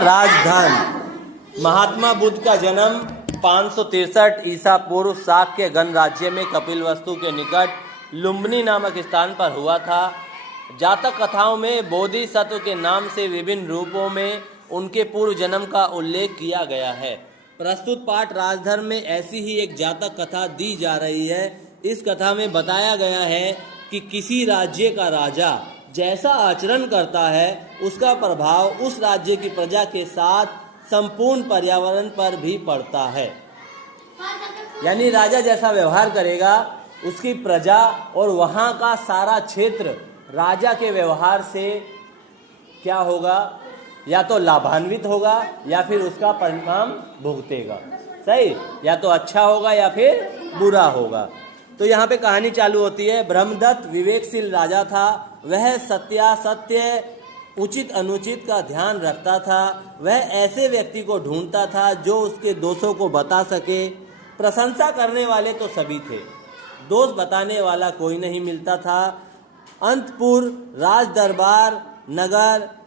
राजधर्म। महात्मा बुद्ध का जन्म 563 ईसा पूर्व साक के गणराज्य में कपिलवस्तु के निकट लुम्बिनी नामक स्थान पर हुआ था। जातक कथाओं में बोधिसत्व के नाम से विभिन्न रूपों में उनके पूर्व जन्म का उल्लेख किया गया है। प्रस्तुत पाठ राजधर्म में ऐसी ही एक जातक कथा दी जा रही है। इस कथा में बताया गया है कि किसी राज्य का राजा जैसा आचरण करता है उसका प्रभाव उस राज्य की प्रजा के साथ संपूर्ण पर्यावरण पर भी पड़ता है। यानी राजा जैसा व्यवहार करेगा उसकी प्रजा और वहाँ का सारा क्षेत्र राजा के व्यवहार से क्या होगा, या तो लाभान्वित होगा या फिर उसका परिणाम भुगतेगा। सही, या तो अच्छा होगा या फिर बुरा होगा। तो यहाँ पे कहानी चालू होती है। ब्रह्मदत्त विवेकशील राजा था। वह सत्यासत्य उचित अनुचित का ध्यान रखता था। वह ऐसे व्यक्ति को ढूंढता था जो उसके दोषों को बता सके। प्रशंसा करने वाले तो सभी थे, दोष बताने वाला कोई नहीं मिलता था। अंतपुर, राज दरबार,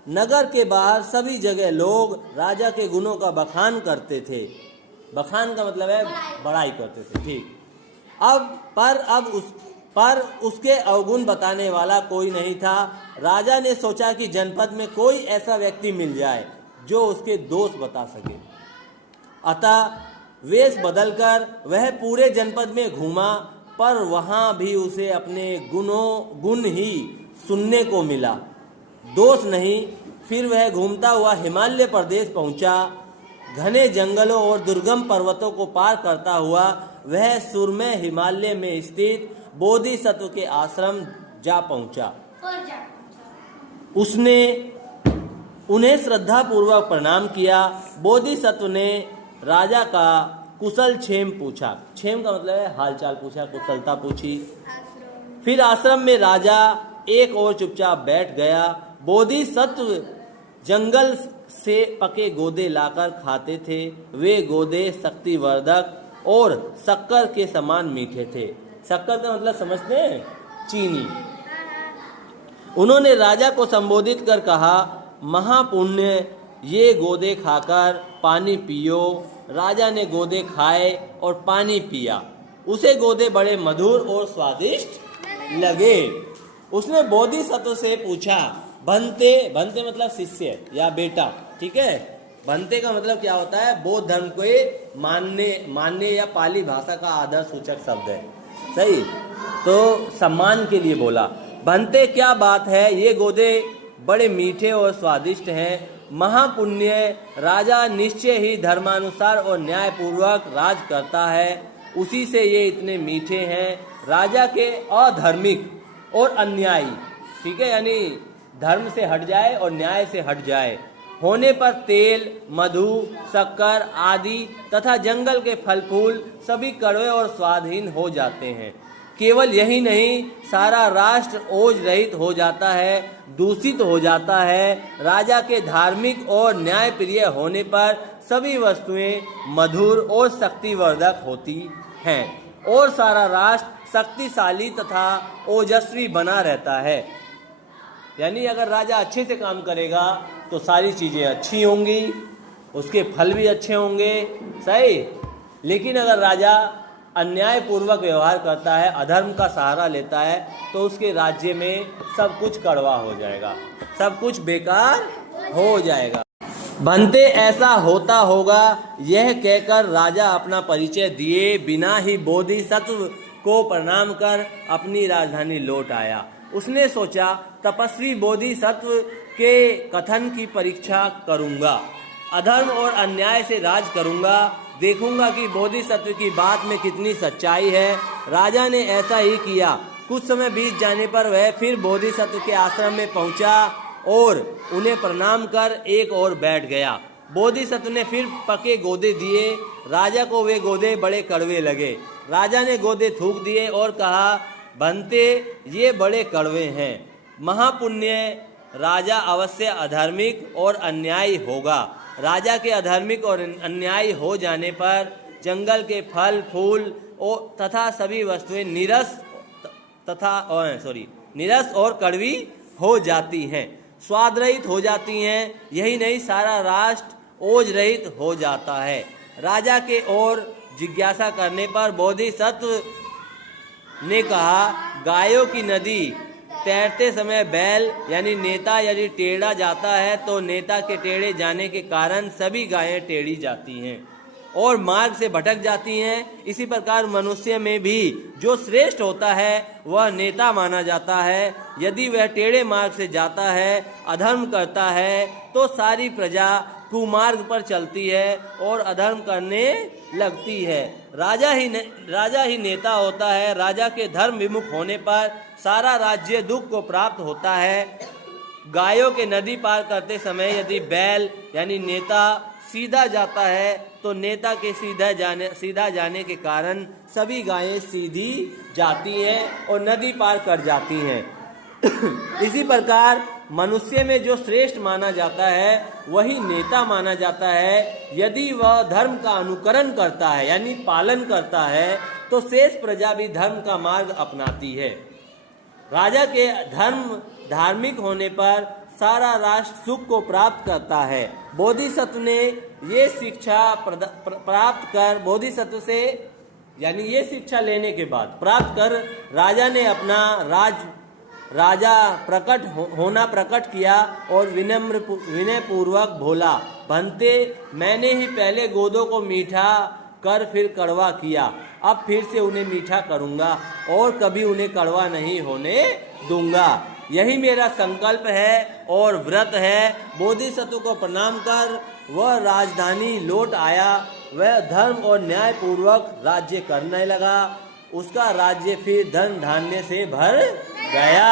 नगर के बाहर सभी जगह लोग राजा के गुणों का बखान करते थे। बखान का मतलब है बड़ाई करते थे। ठीक। पर उसके अवगुण बताने वाला कोई नहीं था। राजा ने सोचा कि जनपद में कोई ऐसा व्यक्ति मिल जाए जो उसके दोष बता सके। अतः वेश बदलकर वह पूरे जनपद में घूमा, पर वहां भी उसे अपने गुण ही सुनने को मिला, दोष नहीं। फिर वह घूमता हुआ हिमालय प्रदेश पहुंचा। घने जंगलों और दुर्गम पर्वतों को पार करता हुआ वह सुरमय हिमालय में स्थित बोधिसत्व के आश्रम जा पहुंचा। उसने उन्हें श्रद्धा पूर्वक प्रणाम किया। बोधिसत्व ने राजा का कुशल क्षेम पूछा। क्षेम का मतलब है हालचाल पूछा, कुशलता पूछी। फिर आश्रम में राजा एक और चुपचाप बैठ गया। बोधिसत्व जंगल से पके गोदे लाकर खाते थे। वे गोदे शक्तिवर्धक और शक्कर के समान मीठे थे। शक्कर का मतलब समझते हैं, चीनी। उन्होंने राजा को संबोधित कर कहा, महापुण्य, ये गोदे खाकर पानी पियो। राजा ने गोदे खाए और पानी पिया। उसे गोदे बड़े मधुर और स्वादिष्ट लगे। उसने बोधिसत्व से पूछा, भंते मतलब शिष्य या बेटा। ठीक है, भंते का मतलब क्या होता है, बौद्ध धर्म को मानने या पाली भाषा का आदर सूचक शब्द है। सही, तो सम्मान के लिए बोला। भंते, क्या बात है, ये गोदे बड़े मीठे और स्वादिष्ट हैं। महापुण्य, राजा निश्चय ही धर्मानुसार और न्यायपूर्वक राज करता है, उसी से ये इतने मीठे हैं। राजा के अधर्मिक और अन्यायी, ठीक है, यानी धर्म से हट जाए और न्याय से हट जाए होने पर तेल, मधु, शक्कर आदि तथा जंगल के फल फूल सभी कड़वे और स्वादहीन हो जाते हैं। केवल यही नहीं, सारा राष्ट्र ओज रहित हो जाता है, दूषित हो जाता है। राजा के धार्मिक और न्यायप्रिय होने पर सभी वस्तुएं मधुर और शक्तिवर्धक होती हैं और सारा राष्ट्र शक्तिशाली तथा ओजस्वी बना रहता है। यानी अगर राजा अच्छे से काम करेगा तो सारी चीज़ें अच्छी होंगी, उसके फल भी अच्छे होंगे। सही। लेकिन अगर राजा अन्यायपूर्वक व्यवहार करता है, अधर्म का सहारा लेता है, तो उसके राज्य में सब कुछ कड़वा हो जाएगा, सब कुछ बेकार हो जाएगा। भंते, ऐसा होता होगा, यह कहकर राजा अपना परिचय दिए बिना ही बोधिसत्व को प्रणाम कर अपनी राजधानी लौट आया। उसने सोचा, तपस्वी बोधिसत्व के कथन की परीक्षा करूंगा, अधर्म और अन्याय से राज करूंगा, देखूंगा कि बोधिसत्व की बात में कितनी सच्चाई है। राजा ने ऐसा ही किया। कुछ समय बीत जाने पर वह फिर बोधिसत्व के आश्रम में पहुंचा और उन्हें प्रणाम कर एक और बैठ गया। बोधिसत्व ने फिर पके गोदे दिए। राजा को वे गोदे बड़े कड़वे लगे। राजा ने गोदे थूक दिए और कहा, भंते, ये बड़े कड़वे हैं। महापुण्य, राजा अवश्य अधार्मिक और अन्यायी होगा। राजा के अधार्मिक और अन्यायी हो जाने पर जंगल के फल फूल तथा सभी वस्तुएं निरस और कड़वी हो जाती हैं। स्वाद रहित हो जाती हैं। यही नहीं, सारा राष्ट्र ओज रहित हो जाता है। राजा के ओर जिज्ञासा करने पर बोधिसत्व ने कहा, गायों की नदी तैरते समय बैल यानी नेता यदि टेढ़ा जाता है तो नेता के टेढ़े जाने के कारण सभी गायें टेढ़ी जाती हैं और मार्ग से भटक जाती हैं। इसी प्रकार मनुष्य में भी जो श्रेष्ठ होता है वह नेता माना जाता है। यदि वह टेढ़े मार्ग से जाता है, अधर्म करता है, तो सारी प्रजा कुमार्ग पर चलती है और अधर्म करने लगती है। राजा ही नेता होता है। राजा के धर्म विमुख होने पर सारा राज्य दुख को प्राप्त होता है। गायों के नदी पार करते समय यदि बैल यानी नेता सीधा जाता है तो नेता के सीधा जाने के कारण सभी गायें सीधी जाती हैं और नदी पार कर जाती हैं। इसी प्रकार मनुष्य में जो श्रेष्ठ माना जाता है वही नेता माना जाता है। यदि वह धर्म का अनुकरण करता है यानी पालन करता है तो शेष प्रजा भी धर्म का मार्ग अपनाती है। राजा के धार्मिक होने पर सारा राष्ट्र सुख को प्राप्त करता है। बोधिसत्व ने ये शिक्षा प्राप्त कर बोधिसत्व से यानी ये शिक्षा लेने के बाद प्राप्त कर राजा ने अपना राजा होना प्रकट किया और विनय पूर्वक बोला, भंते मैंने ही पहले गोदों को मीठा कर फिर कड़वा किया, अब फिर से उन्हें मीठा करूंगा और कभी उन्हें कड़वा नहीं होने दूंगा। यही मेरा संकल्प है और व्रत है। बोधिसत्व को प्रणाम कर वह राजधानी लौट आया। वह धर्म और न्याय पूर्वक राज्य करने लगा। उसका राज्य फिर धन धान्य से भर गया।